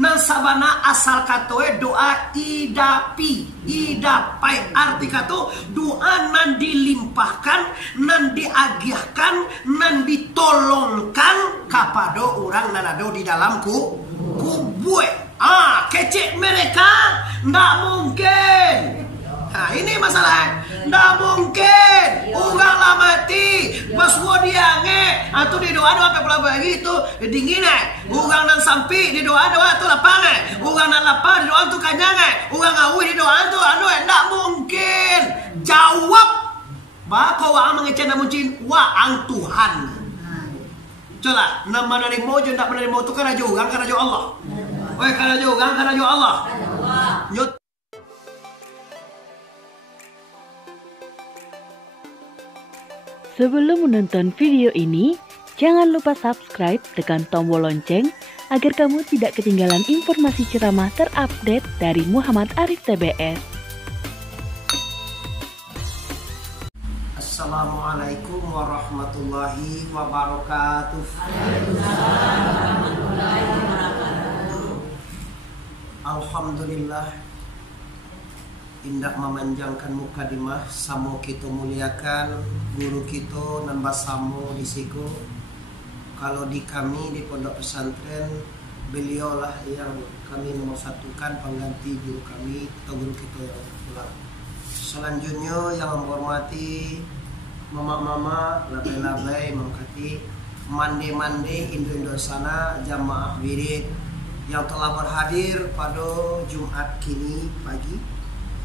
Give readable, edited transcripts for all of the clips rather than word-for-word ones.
nan sabana asal katoe doa idapai arti kato doa nan dilimpahkan, nan diagihkan, nan ditolongkan kepada orang nan ada di dalam kubue. Kecek mereka ndak mungkin. Ini masalah. Ndak mungkin orang lah mati pas diange atau di doa apa pula begitu dingin orang nan sampai di doa tu lapangan orang nan lapar di doa tu kanyang orang ngawi di doa tu ndak mungkin jawab bako wa mengecena mungkin wa ang Tuhan coba nama dari mojo ndak menerima tu karena juga karena Allah karena juga karena Allah nyut. Sebelum menonton video ini, jangan lupa subscribe, tekan tombol lonceng agar kamu tidak ketinggalan informasi ceramah terupdate dari Muhammad Arif TBS. Assalamualaikum warahmatullahi wabarakatuh. Alhamdulillah. Indak memanjangkan mukadimah, samo kita muliakan guru kita nambah samo di siku. Kalau di kami di pondok pesantren, beliaulah yang kami nomor satukan pengganti guru kami atau guru kita yang pulang. Selanjutnya yang menghormati mama-mama, labai-labai, mengkati mande-mande Indo sana jamaah wirid yang telah berhadir pada Jumat kini pagi.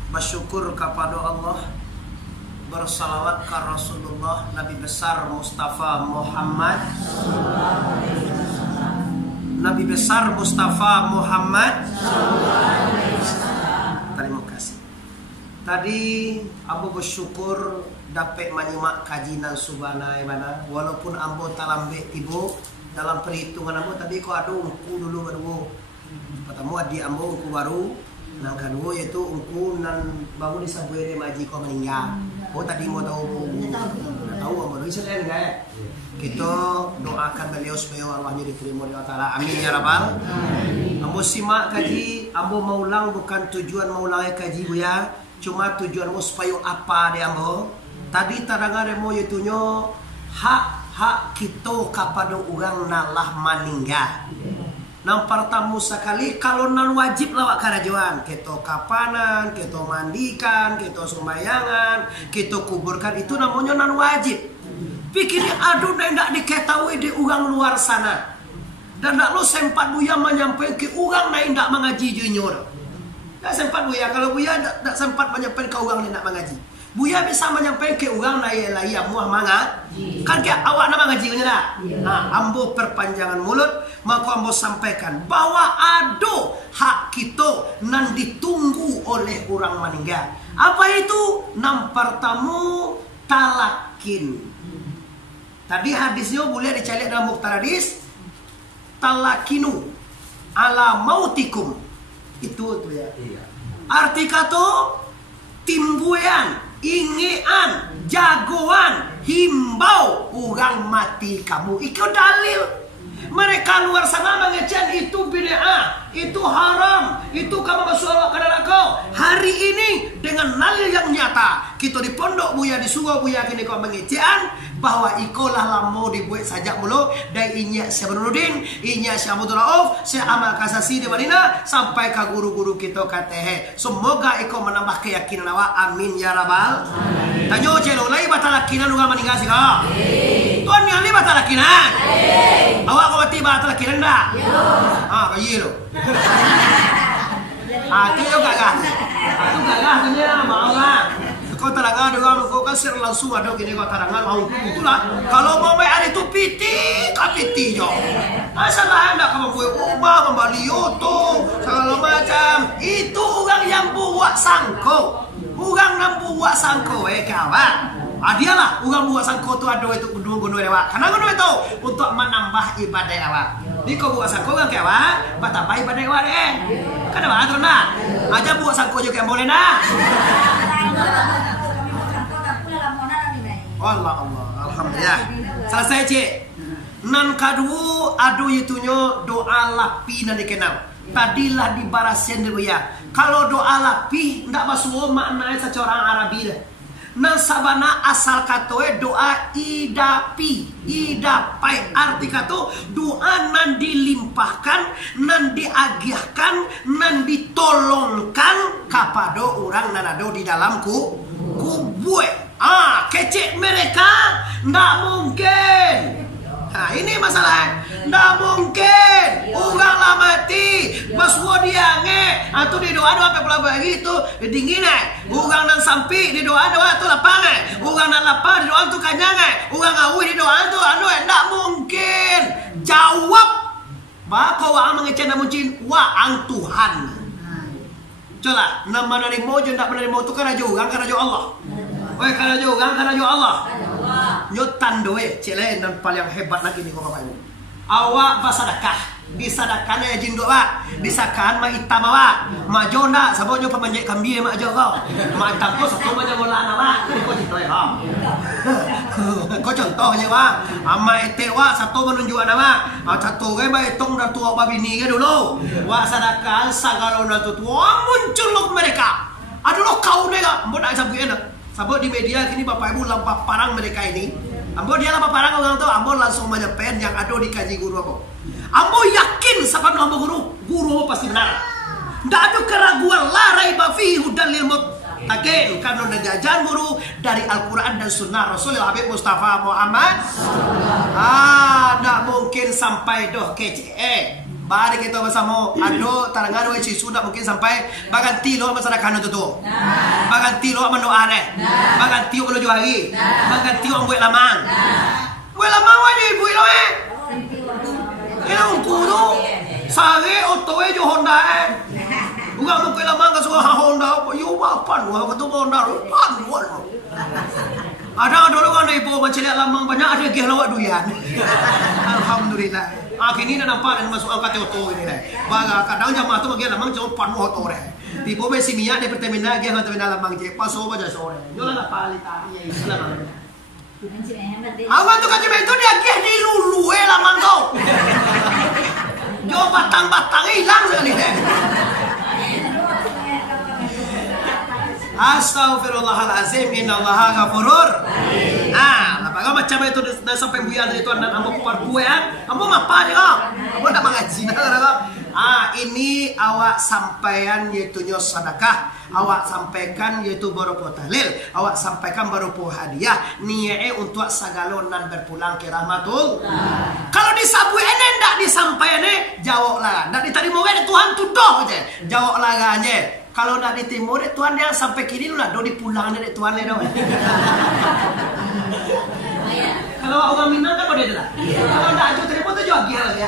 Bersyukur kepada Allah, bersalawat ke Rasulullah Nabi besar Mustafa Muhammad, Nabi besar Mustafa Muhammad. Terima kasih. Tadi Abu bersyukur dapat menyimak kajian subhana ibadah, walaupun ambo talambe tibo dalam perhitungan ambo tadi kau ada ungku dulu baru. Pertama di ambo ungku baru. Yang kedua yaitu ungku nan bangun di sabuere maji kau meninggal. Tadi mau tahu baru Israel enggak? Kita doakan beliau supaya arwahnya diterima oleh Allah Taala. Amin ya rabbal. Ambo simak kaji, ambo mau ulang bukan tujuan mau ulang kaji buya, cuma tujuanmu supaya apa dia ambo? Tadi tadangan remo yaitunya hak kita kepada orang nalah meninggal. Nang pertama sekali kalau nan wajib lawak karajuan, kita kapanan, kita mandikan, kita sembayangan, kita kuburkan itu namanya nan wajib. Pikir aduh ndak diketahui di orang luar sana. Dan ndak lo sempat buya menyampaikan ke orang ndak ndak mengaji junior. Ndak sempat buya kalau buya ndak sempat menyampaikan ke orang ndak mengaji. Buya bisa menyampaikan ke orang lain muah mengaji. Kan kayak awak nama ngaji kan ya? Ambo perpanjangan mulut, maka ambo sampaikan bahwa ada hak kita nan ditunggu oleh orang meninggal. Apa itu? Nam pertama talakin. Tadi hadisnya boleh dicari dalam Mukhtar hadis. Talakinu ala mautikum. Itu ya. Arti kata timbuyan, ingean, jagoan, himbau orang mati kamu. Itu dalil. Mereka luar sana mengecen itu bid'ah, itu haram, itu kamu masuk ke neraka. Hari ini dengan dalil yang nyata, kita di pondok buya di sungai buya kini kau mengecen bahwa ikolah lamo dibuat saja mulu dari inya Syabruddin, inya Syamudul Rauf, Syama Kasasi di Madinah sampai ke guru-guru kita kata semoga iko menambah keyakinan awak. Amin ya rabbal. Tanyo celo lai batalakinan uga meninggal sih kau. Tuan yang ni batalakinan. Awak kau mati batalakinan dah. Kayi lo. Itu juga gagah. Itu gagah tu dia mau lah. Kau tarangan juga kau kan ser langsung ada gini kau tarangan mau itulah. Kalau mau bayar itu piti, kapiti jo. Masalah anda kamu buat ubah membalioto segala macam. Itu orang yang buat sangko. Orang yang buat sangko kawan. Dialah orang buat sangko tu ada itu gunung-gunung awak. Karena gunung itu untuk menambah ibadah awak. Ni kau buat sangko kan kawan, betapa ibadah awak deh. Kan ada tu nak. Aja buat sangko juga yang boleh nak. Allah, alhamdulillah. Selesai cik. Nan kadu adu itunya doa lapi nan dikenal. Tadilah dibarasin dulu ya. Kalau doa lapih ndak basuh maknanya secorang Arabi dah. Nan sabana asal katoe doa idapi, idapai arti kato doa nan dilimpahkan, nan diagihkan, nan ditolongkan kepada orang nan ada di dalam kubue. Kecek mereka ndak mungkin. Nah ini masalah. Ndak mungkin. Orang lah mati. Basuh dia nge. Atau di doa-doa apa gitu. Dingin Orang nan sampai di doa-doa tu lapang Orang nan lapang di doa tu kanyang Orang awi di doa tu ndak mungkin. Jawab. Bako wa mengecek namun cin wa Tuhan. Coba nama menerima je ndak menerima tu kan aja orang kan aja Allah. Kan aja orang kan aja Allah. Nyotan doe celen dan paling hebat lagi nih Bapak Ibu. Awak bersedekah, disedekahkan ya jin doa, disakan ma hitam awak, ma jona sabonyo pemanjat kambing mak jaga. Ma hitam ko satu ma jaga lana awak, ko contoh ya. Ko contohnya wa, ama ete wa satu menunjukan awak, satu ge bae tong dan tua babini ge dulu. Wa sedekah sagalona tu tua muncul mereka. Aduh kau nega, mbok nak sabu enak. Sabut di media kini Bapak Ibu lampak parang mereka ini. Ambo dia lampak parang orang tu, ambo langsung menyepen yang ada di kaji guru aku. Ambo yakin siapa ambo guru pasti benar. Tidak ada keraguan larai bafi hudal lil muttaqin. Karena udah diajar guru dari Al-Quran dan Sunnah Rasulullah Habib Mustafa Muhammad. Tidak mungkin sampai doh kece. Bari kita bersama ado tarangado si sudah mungkin sampai baganti lo masyarakat itu tuh. Baganti lo mendoa deh. Baganti lo menuju hari. Baganti lo buat lamang. Buat lamang aja ibu lo Ini ungku tu. Sare otoe jo Honda Bukan mau buat lamang ke suka Honda. Yo bapan gua ketemu Honda pan gua. Ada dulu kan ibu mencari lamang banyak ada gih lawak duyan. Alhamdulillah. Kini dah nampak dan masuk angkat auto ini dah. Baga kadang jamaah tu bagi lamang jauh pan auto dah. Tiba besi minyak di Pertamina dia hantar benda lamang je. Paso baca sore. Jola la palita iya Islam. Awan tu kaji itu dia gih di lulu lamang tu. Jo batang-batang hilang sekali deh. Astaghfirullahalazim, innallaha ghafurur. Lapang macam itu dah sampai buaya dari tuan dan ambo perbuayan, ambo apa dia kau? Ambo tak mengaji dah. Ini awak sampaian yaitu nyos sedekah, awak sampaikan yaitu berupa tahlil, awak sampaikan berupa hadiah, niat untuk sagalonan berpulang ke rahmatul. Kalau disabu ini ndak disampaikan jawab lah, ndak diterima Tuhan tuduh aja, jawab lah aja. Kalau nak di timur Tuhan yang sampai kini lu nak do dipulang dari Tuhan le dah. Kalau orang Minang kan dia dah. Kalau nak aja terima tu juga dia ya.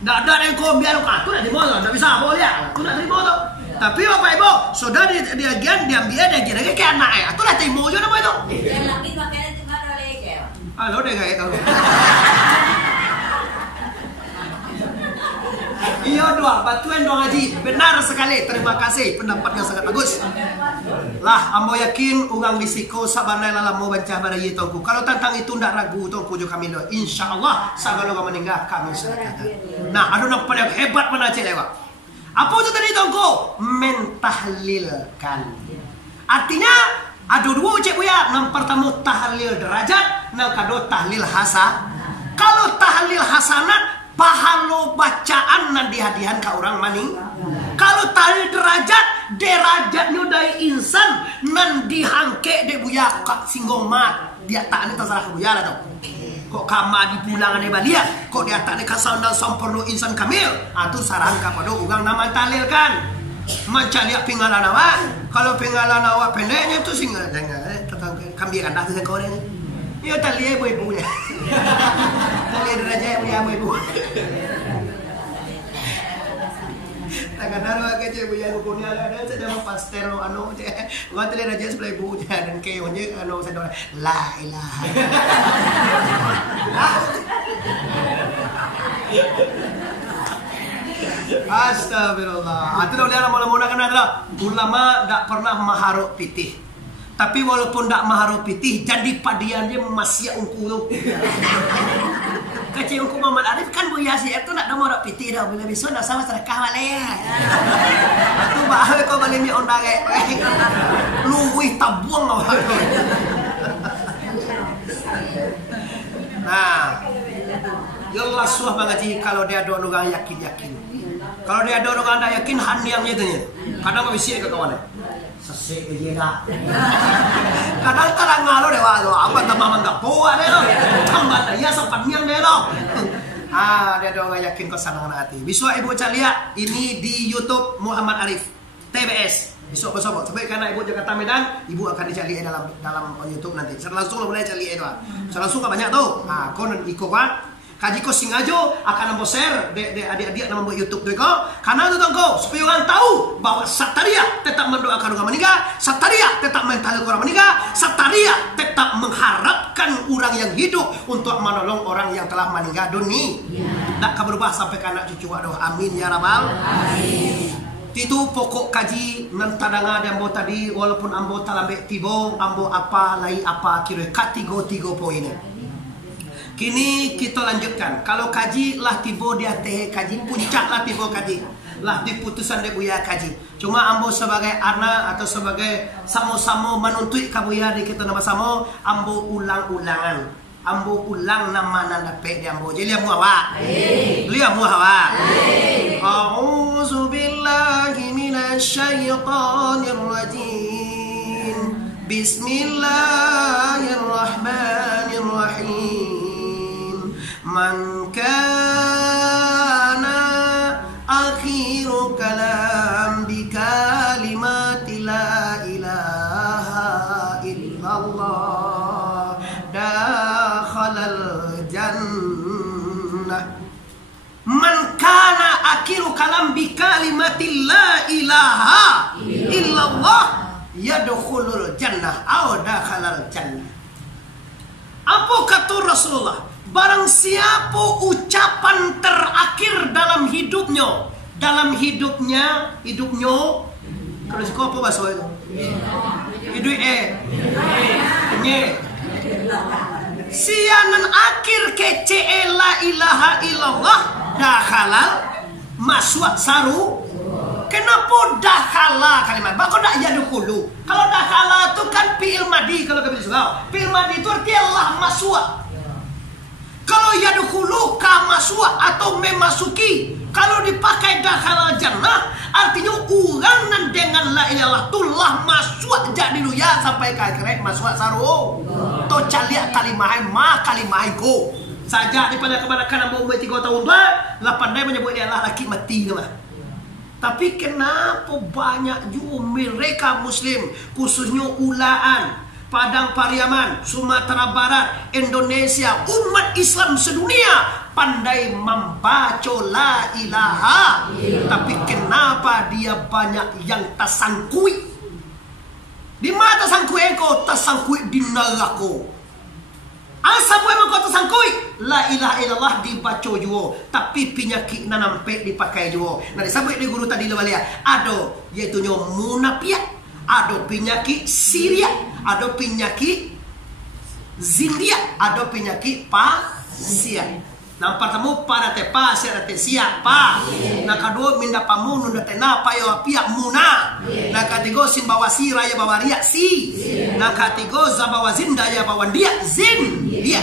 Ndak ada yang kau biar kau tu nak terima tak bisa boleh ya. Tu nak terima tu. Tapi Bapak Ibu, sudah di agian diambil dia kira ke anak ya. Tu nak terima je nama itu. Yang laki pakai tu mana lagi? Halo deh kayak kau. Iya doa, batuan doa ngaji. Benar sekali, terima kasih. Pendapatnya sangat bagus. Lah, ambo yakin orang risiko sabanai lalam mau baca barayi tongku. Kalau tentang itu ndak ragu tongku jo kami lo. Insyaallah sagalo kami meninggal kami sedekah. Nah, ada nak paling hebat mana cek lewat. Apa itu tadi tongku? Mentahlilkan. Artinya ada dua cek buya. Yang pertama tahlil derajat, yang kedua tahlil hasan. Kalau tahlil hasanat pahala bacaan nan dihadihan ke orang maning. Kalau tahlil derajatnya dari insan nan dihangke de buya kak singgong mat dia tak ada terserah buya lah tu. Kok kama dipulang ada balia, kok dia tak ada kasal dan sempurna insan kamil. Atu saran kepada orang nama tahlil kan. Mencari pinggalan awak. Kalau pinggalan awak pendeknya tu singgah jangan kambing anda tu sekolah ni. Ia tahlil ibu-ibunya. Tahlil derajat ibu-ibu. Kadang-kadang orang kecil buaya hukumnya ada saja pastor anu je. Orang tadi raja sebelah ibu je dan keonje anu sedora la ilaha. Astagfirullah. Itu dah lihat mula-mula kan adalah ulama tak pernah maharuk pitih. Tapi walaupun tak maharuk pitih jadi padiannya masih ungku tu. Kecil ku Muhammad Arif kan Buya si itu nak nomor piti dah bila besok nak sama sedekah balik ya. Atu bae kau balik mi onda kayak luwih tabuang awak. Nah, jelas suah mengaji kalau dia ada orang yakin. Kalau dia ada orang anda yakin haniangnya itu nya. Kadang mesti ke kawan. Sesek aja dah. Kadang kadang ngalo deh wah, apa tambah mangga poa deh lo. Tambah ya sapaniang deh lo. Dia ada orang yakin kau senang hati. Besok ibu lihat ini di YouTube Muhammad Arif TBS. Besok bersama. Sebab karena ibu Jakarta Medan, ibu akan dicari dalam YouTube nanti. Secara langsung lah boleh cari itu. Secara langsung kan banyak tuh. Kau nanti ikut kan. Kaji ko singajo akan nambo share de adik-adik nama YouTube tu ko. Karena tu tangko supaya orang tahu bahwa Sataria tetap mendoakan orang meninggal, Sataria tetap mental orang meninggal, Sataria tetap mengharapkan orang yang hidup untuk menolong orang yang telah meninggal dunia. Tak berubah sampai ke anak cucu aduh amin ya rabbal alamin. Itu pokok kaji mentadanga di ambo tadi walaupun ambo talambe tibo ambo apa lai apa kira katigo poinnya. Kini kita lanjutkan. Kalau kaji lah tiba dia teh kaji puncak lah tiba kaji lah diputusan dia buya kaji. Cuma ambo sebagai anak atau sebagai samo-samo menuntut kabuya di kita nama samo ambo ulang-ulangan. Ambo ulang nama nanda pe di ambo. Jadi lihat muawa. Lihat muawa. A'udzu billahi minasyaitonir rajim. Bismillahirrahmanirrahim. Man kana akhiru kalam bi kalimati la ilaha illallah dakhalal jannah. Man kana akhiru kalam bi kalimati la ilaha illallah yadkhulul jannah aw dakhalal jannah. Apa kata Rasulullah? Barang siapa ucapan terakhir dalam hidupnya, kalau suka apa bahasa itu? Hidup sianan akhir kece la ilaha illallah dakhalal masuk saru. Kenapa dakhala kalimat? Bakal dak yadkhulu. Kalau dakhala itu kan fi'il madi kalau kami suka. Fi'il madi itu artinya lah masuk. Kalau yadkhulu ka masuk atau memasuki. Kalau dipakai dakhalal jannah artinya orang dengan la ilaha illallah masuk jadi luya sampai ke akhirat masuk saru. To caliak kalimah go. Saja daripada kebanyakan umur 3 tahun lah pandai menyebut dia Allah laki mati mah. Tapi kenapa banyak juga mereka Muslim khususnya ulaan Padang Pariaman, Sumatera Barat, Indonesia, umat Islam sedunia pandai membaca la ilaha. Tapi kenapa dia banyak yang tersangkui? Di mana tersangkui engkau? Tersangkui di neraka. Asa buat engkau tersangkui? La ilaha illallah dibaca juga, tapi penyakit nampak dipakai juga. Nah disebut di guru tadi lewalia, ada yaitu munafiat. Ada penyakit Syria, ada penyakit Zindia, ada penyakit Pasia. Nah pertama pada te Pasia te siapa. Nah kedua minda pamun nunda tena payo pia muna. Nah ketiga sin bawa sira ya bawa ria si. Nah ketiga zabawa zinda ya bawa dia zin dia.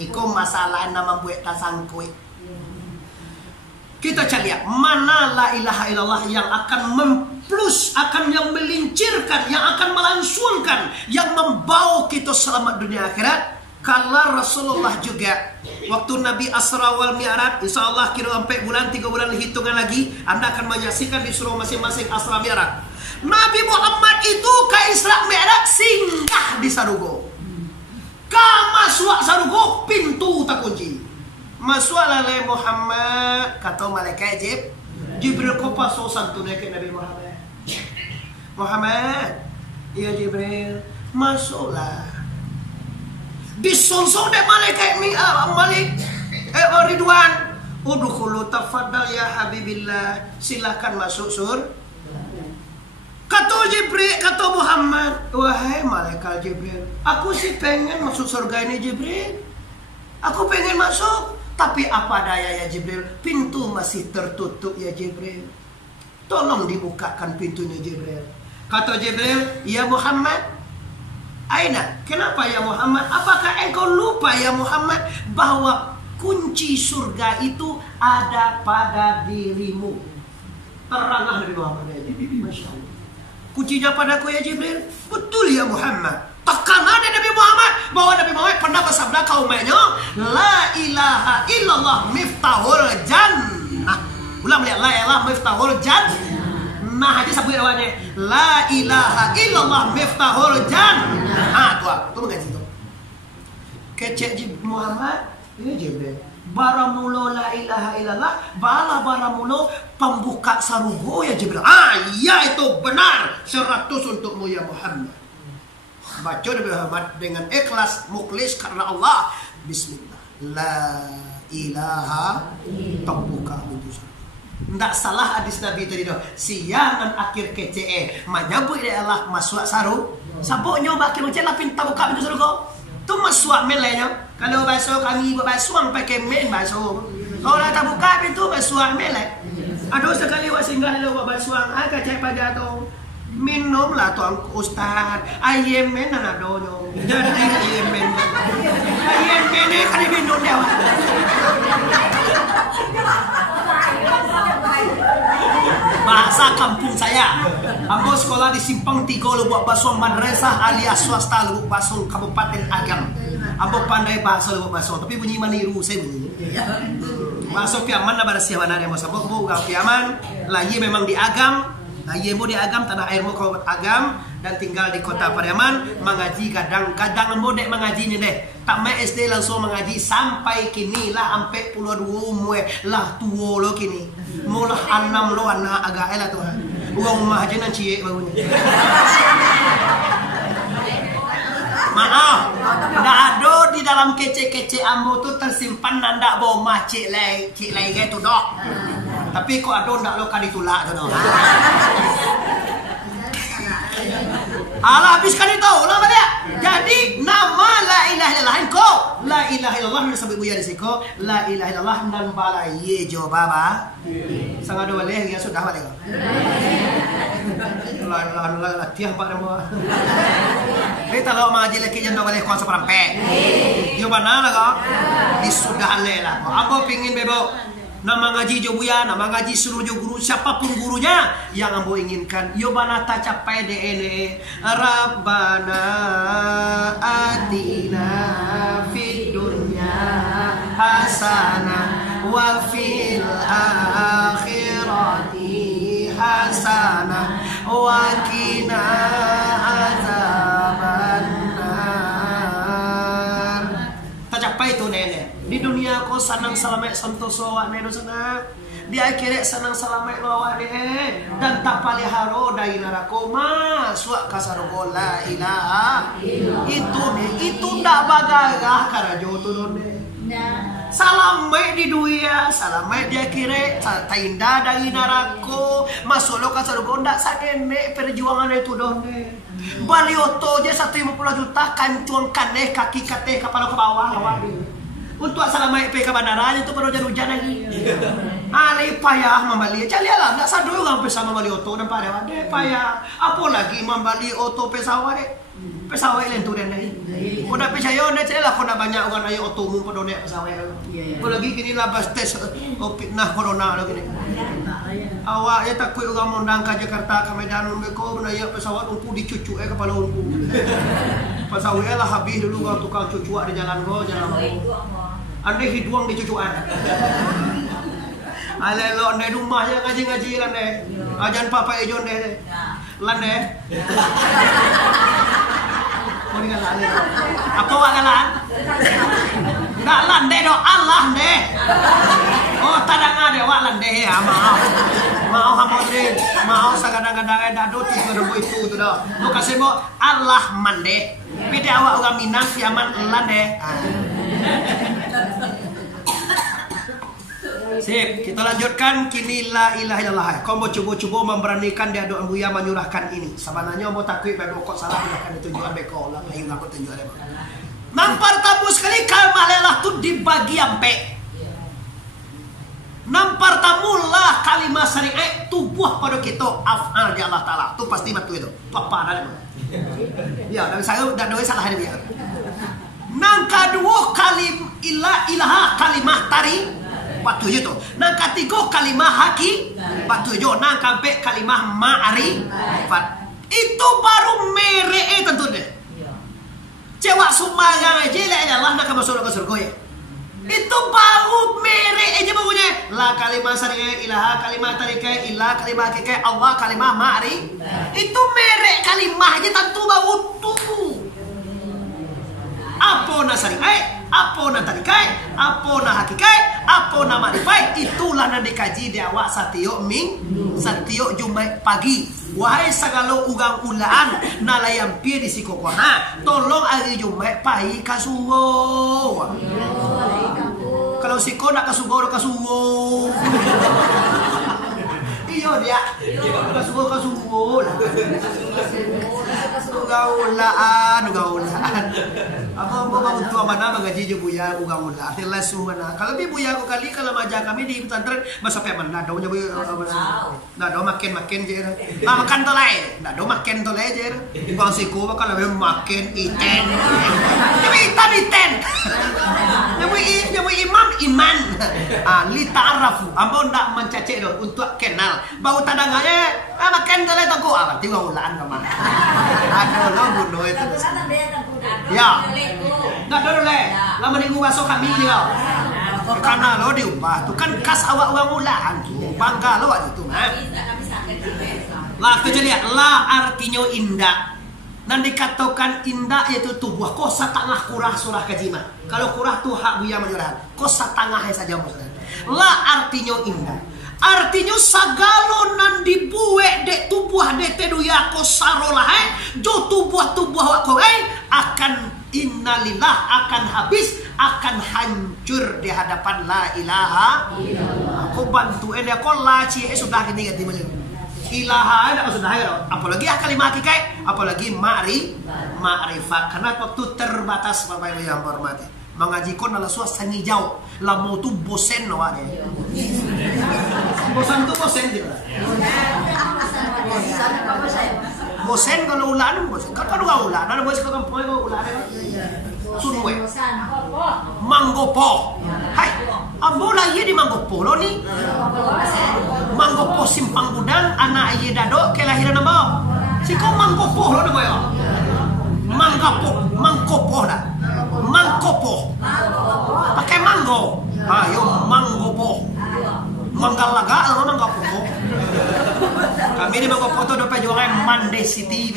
Iko masalah nama buat tasangkui. Kita cari mana la ilaha illallah yang akan memplus, akan yang melincirkan, yang akan melangsungkan, yang membawa kita selamat dunia akhirat. Kalau Rasulullah juga waktu Nabi Asra wal Mi'raj, insyaallah kira sampai bulan 3 bulan hitungan lagi, Anda akan menyaksikan di surau masing-masing Asra Mi'raj. Nabi Muhammad itu ke Isra Mi'raj singgah di sarugo. Ka masuk sarugo pintu tak kunci. Masuk alai Muhammad kata malaikat Jibril ko paso santo ke Nabi Muhammad. Muhammad, ya Jibril, masuklah. Disonsong deh malaikat Ridwan. Udkhulu tafaddal ya Habibillah. Silakan masuk Kata Jibril, kata Muhammad, wahai malaikat Jibril, aku sih pengen masuk surga ini Jibril. Aku pengen masuk, tapi apa daya ya Jibril, pintu masih tertutup ya Jibril. Tolong dibukakan pintunya Jibril. Kata Jibril, ya Muhammad, aina, kenapa ya Muhammad? Apakah engkau lupa ya Muhammad bahwa kunci surga itu ada pada dirimu? Teranglah Nabi Muhammad ya Jibril. Masya Allah. Kuncinya padaku ya Jibril. Betul ya Muhammad. Tekan ada Nabi Muhammad bahwa Nabi Muhammad pernah bersabda kaumnya, la ilaha illallah miftahul jannah. Ulang lihat, la ilaha miftahul jannah. Nah, aja sabut awalnya, la ilaha illallah miftahul jannah. Tuh mengaji tu. Kecek Muhammad, ini Jibril. Baramulo la ilaha illallah, baramulo pembuka sarugo ya Jibril. Ya itu benar, 100 untukmu ya Muhammad. Baca Nabi Muhammad dengan ikhlas, mukhlis karena Allah. Bismillah, la ilaha, terbuka pintu surga. Ndak salah hadis Nabi tadi doh. Siangan akhir KCE, menyambut ya Allah masuk saru. Sabuk nyoba kira macam lah pintu buka pintu surga. Tu masuk melenya. Kalau basuh kami buat basuh pakai men basuh. Kalau tak buka pintu basuh melek. Aduh sekali wak singgah lo buat basuh agak cek pada tu. Minumlah tuan ustaz. Ayam men anak donyo. Jadi ayam men. Ayam men ni kali minum dia. Bahasa kampung saya. Ambo sekolah di Simpang 3 Lubuk Basong madrasah alias swasta Lubuk Basong Kabupaten Agam. Ambo pandai bahasa Lubuk Basong tapi bunyi maniru saya bunyi. Bahasa Piaman na pada siapa nari ambo sabuk bu Piaman. Laye memang di Agam. Laye mo di Agam, tanah air mo Kabupaten Agam dan tinggal di Kota Pariaman, mengaji kadang-kadang ambo dek mengaji ni deh. Tak main SD langsung mengaji sampai kini lah sampai puluh 2 mue lah tua lo kini. Mulah 6 lo anak agak elah Tuhan. Uang rumah aja nan cie barunya. Maaf, ndak ada di dalam kece-kece ambo tu tersimpan nanda bawa mah cik lay gitu dok. Tapi kok ada ndak lo kan ditulak tu dok. Alah habiskan itu, ulang balik. Jadi nama la ilaha illallah engkau. La ilaha illallah disebut buya di siko. La ilaha illallah nan balai jo baba. Sangat dua leh ya sudah balik. La tiang pak nama. Kita lo mengaji lagi jangan balik kuasa perampe. Yo mana lah kau? Disudah leh lah. Apa pingin bebo? Nama ngaji jo buya, nama ngaji suruh jo guru siapapun gurunya yang ambo inginkan. Yo bana ta capai DNE. Rabbana atina fid dunya hasanah wa fil akhirati hasanah wa qina azabannar. Ta capai tu nenek. Di dunia ko sanang selamat santoso wa nedo sana. Di akhirat sanang selamat lawa deh. Dan tak paliharo dari neraka masuk ka surga la ilaha. Itu ndak bagagah kara joto deh. Selamat di dunia, selamat di akhirat, tainda dari neraka, masuk lo ka surga ndak sagene perjuangan itu deh. Balioto je 150 juta kancuang kaneh kaki kateh kepala ke bawah awak. Untuk assalamualaikum ke bandara itu perlu hujan lagi. Alai payah membeli. Calialah enggak sadar orang pesawat membeli auto dan pada deh payah. Apa lagi membeli auto pesawat deh. Pesawat lain tu deh. Udah percaya deh celah kena banyak orang naik auto mu pada naik pesawat. Apa lagi kini labas tes fitnah corona lagi ni. Awak ya takut orang mondang ke Jakarta ke Medan mereka naik pesawat umpu dicucuk kepala umpu. Pesawat lah habis dulu kau tukang cucuak di jalan go jalan. Andai hiduang di cucuan. Ale lo andai rumah je ngaji-ngaji lan deh. Ajan papa ejon deh. Lan deh. Kau ni lan deh. Apa wak lan? Ndak lan deh do Allah deh. Oh tadang ada wak lan deh ya maaf. Maaf hamodin. Maaf kadang-kadang ada dot itu tu dah. Lu kasih mo Allah mande. Beda awak orang Minang Piaman lan deh. Sip, kita lanjutkan kini la ilaha illallah. Kau mau cuba-cuba memberanikan dia doa buya menyurahkan ini. Sebenarnya mau takut pada pokok salah akan ditunjukkan beko lah. Ayo aku tunjuk ada. Nampar tamu sekali kalimah lelah tu dibagi ampe. Nampar tamu lah kalimah syariah tubuh pada kita afal di Allah Taala. Tu pasti betul itu. Papa ada. Ya, dari saya dah salah dia. Nang kedua ilaha kalimah tari patuh itu. Nang ketiga kalimah haki patuh itu. Nang keempat kalimah ma'rifat. Itu baru mere tentu deh. Cewek sumbangan aja lah Allah nak masuk ke surga ya. Itu baru mere aja bagunya. La kalimah syariah ilaha kalimah tarika ilah kalimah hakika Allah kalimah ma'rifat. Itu mere kalimah aja tentu baru tubuh. Apa na syariah, apa na tarikai, apa na hakikai, apa na ma'rifat. Itulah yang dikaji di awak setiap setiap Jumat pagi. Wahai segala ugang ulaan nalayam pie di sikokona, tolong hari Jumat pagi kasugo. Kalau siko nak kasugo iyo dia kasugo lah. Ugaulaan. Apa untuk mana mengaji je buya ugaulaan. Langsung mana. Kalau bi buya ko kali kalau majak kami di pesantren masa pe man nado nya buya. Nado makin je. Makan tolai. Nado makin tolai je. Bang siko kalau makin iten. Jadi iten. Yang imam iman. Li ta'arafu. Ambo ndak mencacik do untuk kenal. Bau tadangannya makan tolai tangko. Berarti ugaulaan sama. Aduh lo bunuh itu. Ya. Nggak dulu lama minggu masuk kami dia. Karena lo diubah tuh kan kas awak uang ulaan tuh bangga lo itu mah. Lah kejadian la artinya indah. Nanti dikatakan indah yaitu tubuh. Kok setengah kurah surah kajima. Kalau kurah tuh hak buya menjurahan. Kok setengahnya saja maksudnya. La artinya indah. Artinya sagalo nan dibuat dek tubuh dek teduya ko sarolah jo tubuh wak ko akan innalillah akan habis akan hancur di hadapan la ilaha illallah. Ko bantu ende ko la ci sudah gini ganti macam ilaha ada sudah ya apalagi kalimat kikai apalagi ma'rifat karena waktu terbatas Bapak Ibu yang hormati. Mengaji kon adalah suasana hijau. Lamu tu bosen no ada. Bosan tu bosen dia. Bosen kalau ulan bosen. Kalau nggak ulan, ada bosen kalau kampung kalau ulan. Sunwe. Manggopo. Hai. Ambo lah ye di Manggopo lo ni. Manggopo simpang gudang anak ye dado kelahiran ambo. Siko Manggopo lo nama ya. Manggopo dah. Mangkopo pakai mango ayo manggopo manggalaga atau manggopo kami di Manggopo itu ada perjuangan Mande City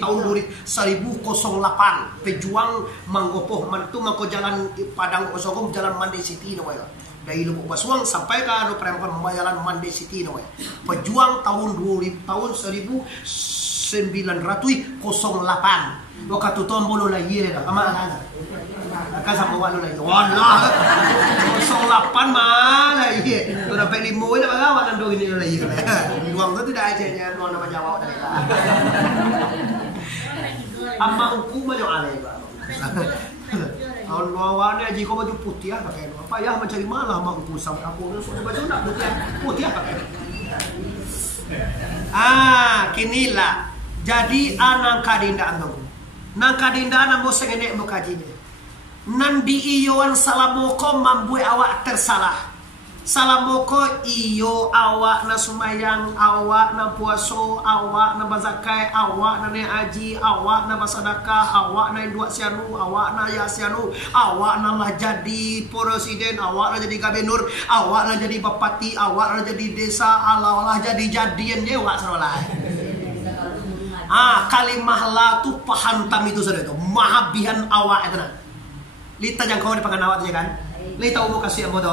tahun 2008 pejuang Manggopo mantu mangko jalan Padang Osogong jalan Mande City namanya dari Lubuk Basuang sampai ke perempuan jalan Mande City namanya pejuang tahun 1908 waktu tombol lagi dah ama ana akan sama walu lagi wallah 08 mana iya tu dapat 5 ini bagawa kan do ini lagi luang tu tidak aja luang nama Jawa dari lah amma hukum aja ale tahun lawan aja kau baju putih pakai apa ya mencari malah mak hukum sama aku baju nak putih pakai kinilah jadi anak kadinda anggap nang kadinda anak boseng enek mukajinya nan di iyoan salamoko mambuai awak tersalah salamoko iyo awak na sumayang awak na puaso awak na bazakai awak na aji awak na basadakah awak na dua sianu awak na yasianu awak na lah jadi presiden awak na jadi gubernur awak na jadi bupati awak na jadi desa Allah jadi jadian dewa sarolah. Kalimah la tu pahantam itu saudara itu mahabihan awak itu nah. Lita yang kau dipangan awak tu kan. Lita umur kasih ambo tu.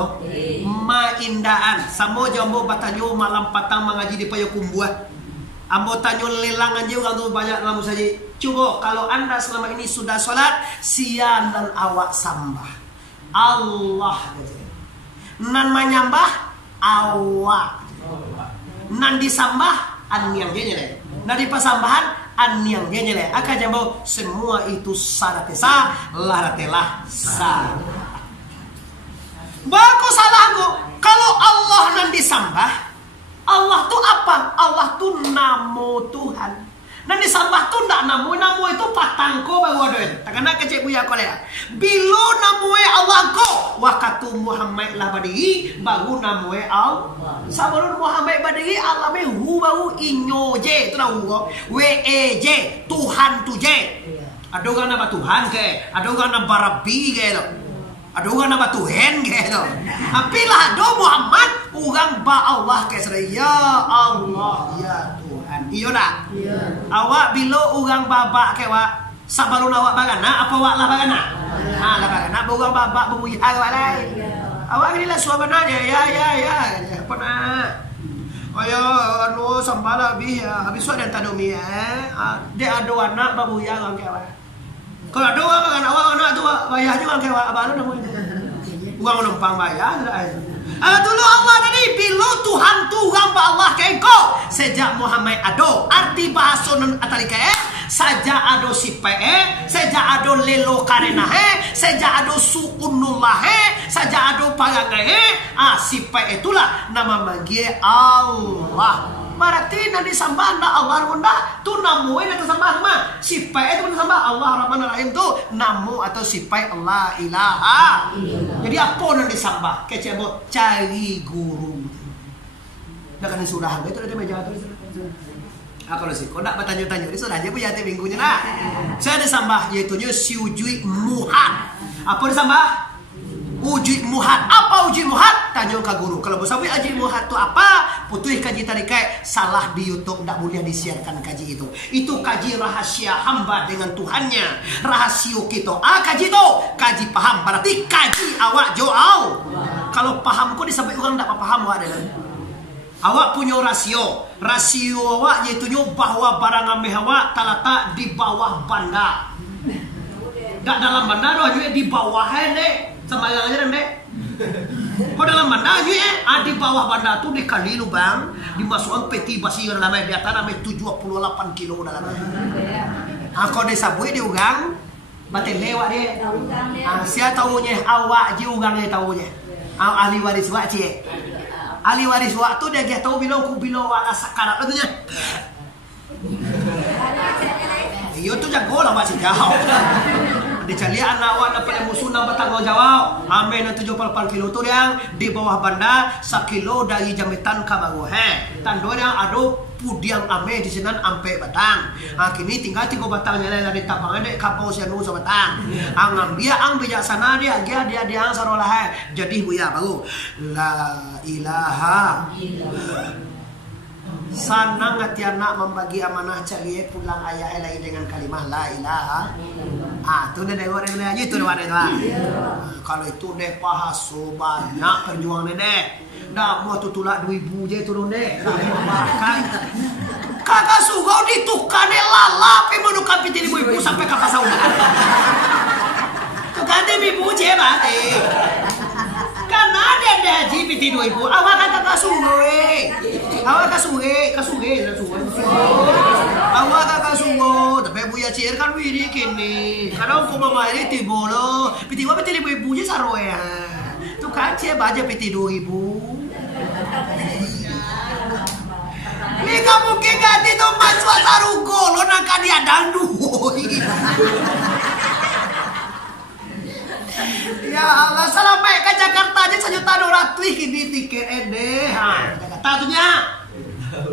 Maindaan samo jambo batanyo malam patang mengaji di Payakumbuh. Ambo tanyo lelang aja orang tu banyak lamu saja. Coba kalau anda selama ini sudah sholat sian dan awak sambah Allah. Nan menyambah awak. Nan disambah an yang dia nyelai. Nah di pasambahan anyangnya nyele aka jambo semua itu saratesa laratelah sa. Baku salahku kalau Allah nan disambah, Allah tuh apa? Allah tuh namo Tuhan. Nan disambah tuh ndak namo itu patangko baru ada itu. Takana kecek buya kolea. Bilo namoe Allah ko wakatu Muhammad lah badi baru namoe Allah. Sabarun Muhammad badi Allah me hu baru inyo je itu tahu ko. WEJ Tuhan tu je. Ada orang nama Tuhan ke, ada orang nama Barabi ke itu. Ada orang nama Tuhan ke itu. Tapi lah do Muhammad orang ba Allah ke ya Allah ya Tuhan. Iyo nak? Iya. Awak bila orang babak ke wak sabalun awak bagana apa wak lah bagana? Ha lah bagana orang babak bebuih awak lain. Awak ni lah suabananya ya. Apa nak? Ayo anu sambala habis ada tadomi dia ada anak bebuih orang ke wak. Kalau ada orang awak anak tu bayar juga ke wak abang nama itu. Uang numpang bayar dah. Dulu Allah tadi bila Tuhan Tuhan ba Allah ke engkau sejak Muhammad ado arti bahasa non atalika saja ado sipe sejak ado lelo karena sejak ado suunullah saja ado pagangai sipe itulah nama manggil Allah. Berarti nanti sambah ndak Allah nunda tu namu itu sambah mah sipai itu sambah Allah Rahman Rahim tu namu atau sipai Allah ilaha. Jadi apa nanti sambah kecebo cari guru. Dah kan sudah itu ada meja tu. Kalau sih kau nak bertanya-tanya ini sudah aja punya minggunya lah. Saya ada sambah yaitu siujui muhat. Apa disambah? Uji muhat. Apa uji muhat? Tanya ke guru. Kalau bersabui uji muhat itu apa? Putuh kaji tadi kayak salah di YouTube, tidak boleh disiarkan kaji itu. Itu kaji rahasia hamba dengan Tuhannya. Rahasio kita. Kaji itu kaji paham. Berarti kaji awak joal. Kalau paham kok disampaikan orang tidak paham awak ada. Awak punya rasio. Rasio awak yaitu bahwa barang ameh awak terletak di bawah bandar. Tak dalam bandar doh juga di bawah dek. Sama yang aja dek. Kau dalam bandar juga di bawah bandar tuh dikali lubang dimasukkan peti basi dalam di atas namanya 78 kilo dalam. Kau disabui di ugang batin lewat dia. Siapa tahunya awak je ugangnya tahunya. Ahli waris wak cie. Ahli waris wak tu dia tahu bila aku bila wala sakarat tu nya. Iyo tu jago lah masih jauh. Dicari anak awak dapat musuh nak bertanggung jawab. Amin 78 kilo tu yang di bawah bandar 1 kilo dari jamitan kabaru tando yang ada pudiang ame di sini ampe batang. Kini tinggal 3 batang nyala dari tabangan dek kapau sianu sabatang. Ngambil ang bijaksana dia ang sarolah. Jadi buya baru la ilaha sana ngati anak membagi amanah cari pulang ayah lain dengan kalimah la ilaha. Tu dia dengar dia itu dia ada. Kalau itu dek pahaso banyak perjuangan dek. Dah mau tu tulak 2000 je turun dek. Kakak sugau ditukar dek lala pe menukan piti 2000 sampai kakak saudara. Tukar dek 1000 je mati. Karena ada haji piti 2000 awak kakak sugau awak kasuge awak kasugo tapi buya cier kan wiri kini kadang ko mama ini tibolo piti wa piti 1000 je saroe tu kan cie baja piti 2000 ni kamu ke ganti tu maswa sarugo lo nak dia dandu. Ya Allah, salamai ke Jakarta aja 1.200.000 kini tiket ede. Jakarta tuhnya.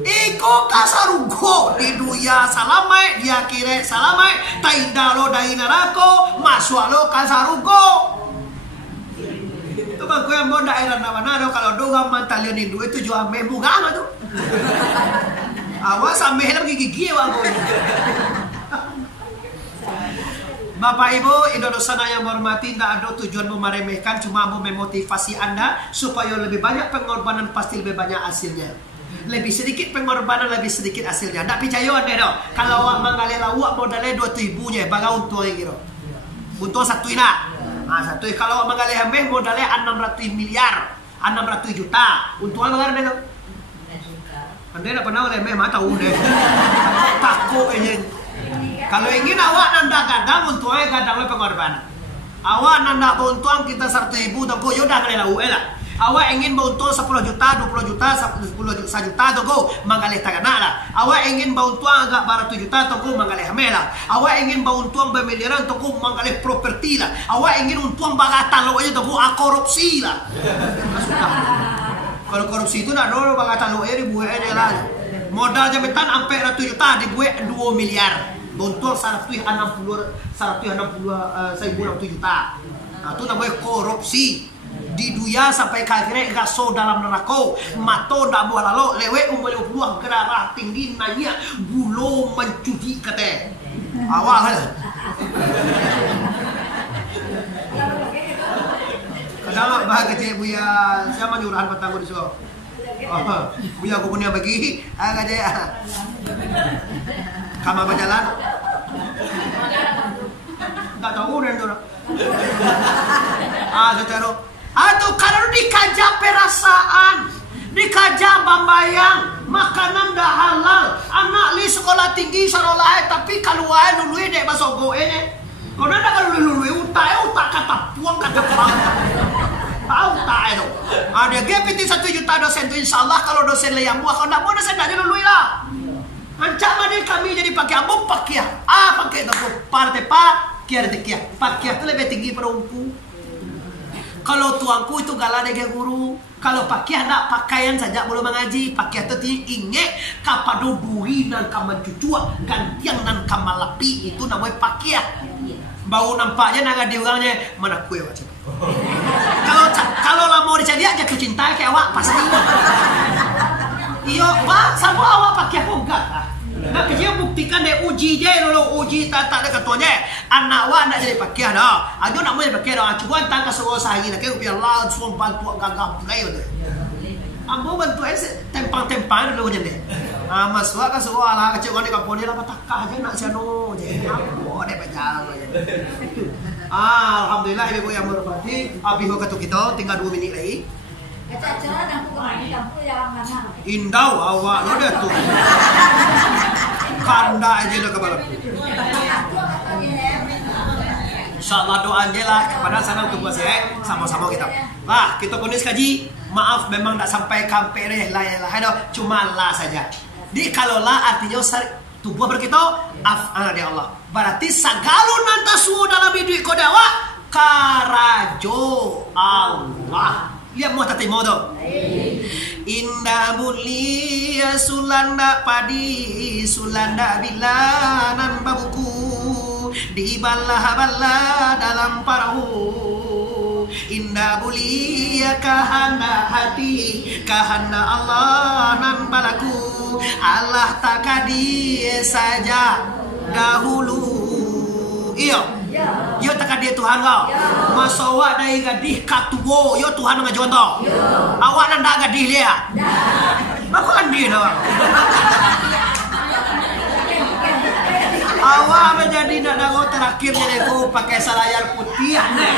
Iko kasarugo di duya salamai dia kire salamai taida lo dari narako masuk lo kasarugo. Itu bang yang mau daerah Manado kalau doang mantalion itu jual membu gama tuh. Awas sampai helm gigi wango. Bapak Ibu Indonesia yang menghormati, tidak ada tujuan meremehkan, cuma mau memotivasi Anda supaya lebih banyak pengorbanan pasti lebih banyak hasilnya. Lebih sedikit pengorbanan lebih sedikit hasilnya. Tidak percaya Anda dong. Kalau awak mengalir awak modalnya 2.000 nya, baga untung gitu. Untung satu ina. Satu kalau awak mengalir hamil modalnya 600 miliar, 600 juta. Untungnya baga dong. Anda nak pernah oleh memang tahu deh. Takut aja. Kalau ingin awak nanda gadang untuk gadang le pengorbanan. Awak nanda untung kita 100.000 toko yaudah kali lau lah. Awak ingin beruntung 10 juta, 20 juta, 10 juta toko mangalih tagana lah. Awak ingin beruntung agak 100 juta toko mangalih hamil lah. Awak ingin beruntung bermiliaran toko mangalih properti lah. Awak ingin untung bagatan lo aja toko korupsi lah. Kalau korupsi itu nak dulu bagatan lo aja dibuat aja lah. Modal jabatan sampai 100 juta dibuat 2 miliar. Beruntung 160 juta. Nah, itu namanya korupsi. Di dunia sampai kagre gaso dalam neraka mato ndak buah lalu lewek umur peluang gerarah tinggi nanya bulo mencudi kate awal kadang bahagia cik buya siapa nyurahan petang di so buya aku punya bagi agak aja kama berjalan nggak tahu dan tu secara atau kalau dikaja perasaan, dikaja bambayang, makanan dah halal, anak li sekolah tinggi sarolai tapi kalau wae lului dek basogo ini, kau nanda kalau lului utak kata puang kata puang, tahu tak itu? Ada GPT 1 juta dosen tu insyaallah kalau dosen le yang buah kalau nak buah dosen dah lului lah. Ancaman ni kami jadi pakai ambo pakai pakai tu partai kiar dekia, pakai tu lebih tinggi pada umpu. Kalau tuanku itu galak dengan guru. Kalau pakaian nak pakaian saja belum mengaji. Pakaian itu ingat kapado duri dan kamancucua gantiang dan kamalapi itu namanya pakaian. Bau nampaknya naga diurangnya mana kue macam. Kalau lah mau dicari jatuh cinta kayak awak pasti. Iyo, pak, sama awak pakai aku enggak lah. Nah, kerja buktikan dia uji je dulu, uji tak ada ketuanya. Anak wa nak jadi pakai dah. Ajo nak mau jadi pakai dah. Cuba tangka suruh sehari nak biar Allah suruh bantu gagam play tu. Ambo bantu tempang dulu je deh. Masuk ke suruh ala kecil kau ni kau ni lah patakah je nak siano je. Ambo deh berjalan je. Alhamdulillah ibu yang berhormati. Abiho kata kita tinggal 2 minit lagi. Indau awak lo dah tu. Kanda aja dah kepala. InsyaAllah doa aja lah kepada sana untuk buat saya sama-sama kita. Lah kita kondisi kaji. Maaf memang tak sampai kampe deh lah cuma lah saja. Di kalau lah artinya tubuh berkita af'al dia Allah. Berarti segala nanti dalam hidup kau dawa karajo Allah. Lihat muat tadi modo. Indah mulia sulanda padi sulanda bilanan babuku di bala dalam perahu. Indah mulia kahana hati kahana Allah nan balaku Allah takadi saja dahulu. Iyo. Yo tak dia Tuhan kau. Masa awak dari gadih katuwo, yo Tuhan ngajuan tau. Awak nanda gadih dia. Aku kan dia dah. Awak menjadi nadago terakhir aku pakai selayar putih nih.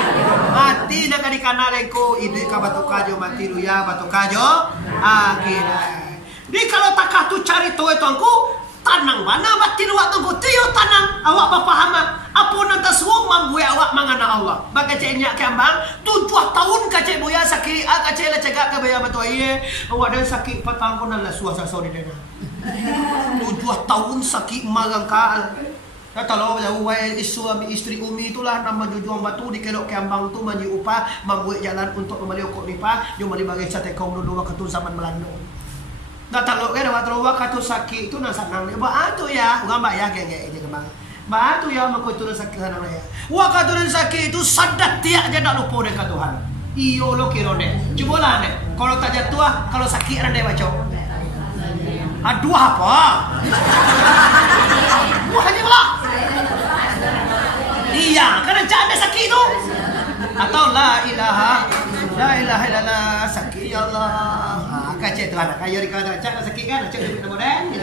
Mati nak di kanan aku ide ka batu kajo mati luya batu kajo akhirnya. Di kalau tak tu cari tuh itu aku tanang mana batin waktu putih yo tanang awak berpahaman apa nanti semua mampu awak mengana Allah bagi ceknya kembang 7 tahun kacek buaya sakit kacek lah cegak ke bayar betul ye awak dah sakit 4 tahun pun lah suasa saudi dena 7 tahun sakit magangkal kalau jauh suami istri umi itulah nama jujuang batu di kelok kembang tu manji upah membuat jalan untuk kembali okok nipah cuma dibagi sate kaum dulu waktu zaman Belanda. Dah taluk kan waktu waktu sakit itu nak senang dia batu ya bukan bayar kayak ini kembang batu ya makoi turun sakit sana ya waktu turun sakit itu sadat tiak je nak lupa dekat Tuhan iyo lo kira deh coba lah deh kalau tak jatuh kalau sakit ada baca aduh apa wah hanya malah iya karena ada sakit itu atau la ilaha illallah sakit ya Allah kacet tu anak kayu di kanan cak sakit kan cak duit modern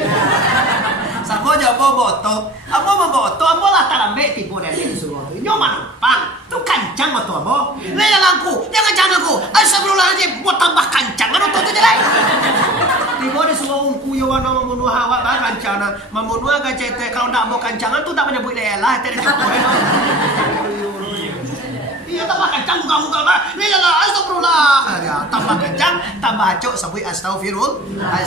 sama je ambo boto ambo lah tarambe tipu dan itu semua nyoman pang tu kancang moto ambo lelangku jangan aku astagfirullahaladzim buat tambah kancang kan untuk tu jelek tipu di semua ungku yo membunuh awak bah kancana, membunuh agak cete. Kalau ndak mau kancangan tuh tak menyebut lelah, tadi iya tambah kencang muka-muka bah. Iya lah, astagfirullah. Ya, tambah kencang, tambah acok sabui astagfirullah.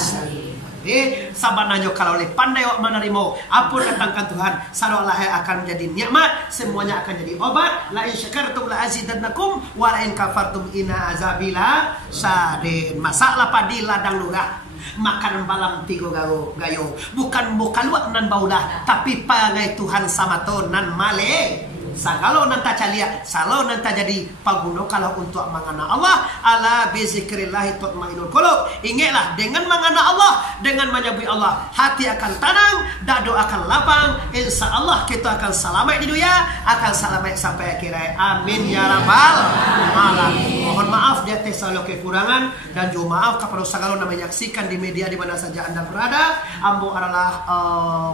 Sabananya kalau le pandai wak menerima apa datangkan Tuhan, sadolah akan menjadi nikmat, semuanya akan jadi obat. La in syakartum la azidannakum wa la in kafartum inna azabila sadin. Masalah padi ladang lurah, makan balam tigo gayo, bukan luak nan baulah, tapi pangai Tuhan sama to nan male. Kalau nanti calia, kalau nanti jadi paguno kalau untuk mengana Allah, ala bizikrillah tatmainul qulub. Ingatlah dengan mengana Allah, dengan menyebut Allah, hati akan tenang, dado akan lapang. Insya Allah kita akan selamat di dunia, akan selamat sampai akhirat. Amin ya rabbal alamin. Mohon maaf di atas segala kekurangan dan juga maaf kepada segala yang menyaksikan di media di mana saja Anda berada. Ambo adalah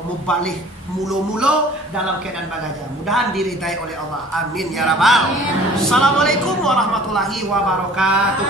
mubalih mulo-mulo dalam keadaan bagaja. Mudahan diridai oleh Allah. Amin ya rabbal. Assalamualaikum warahmatullahi wabarakatuh.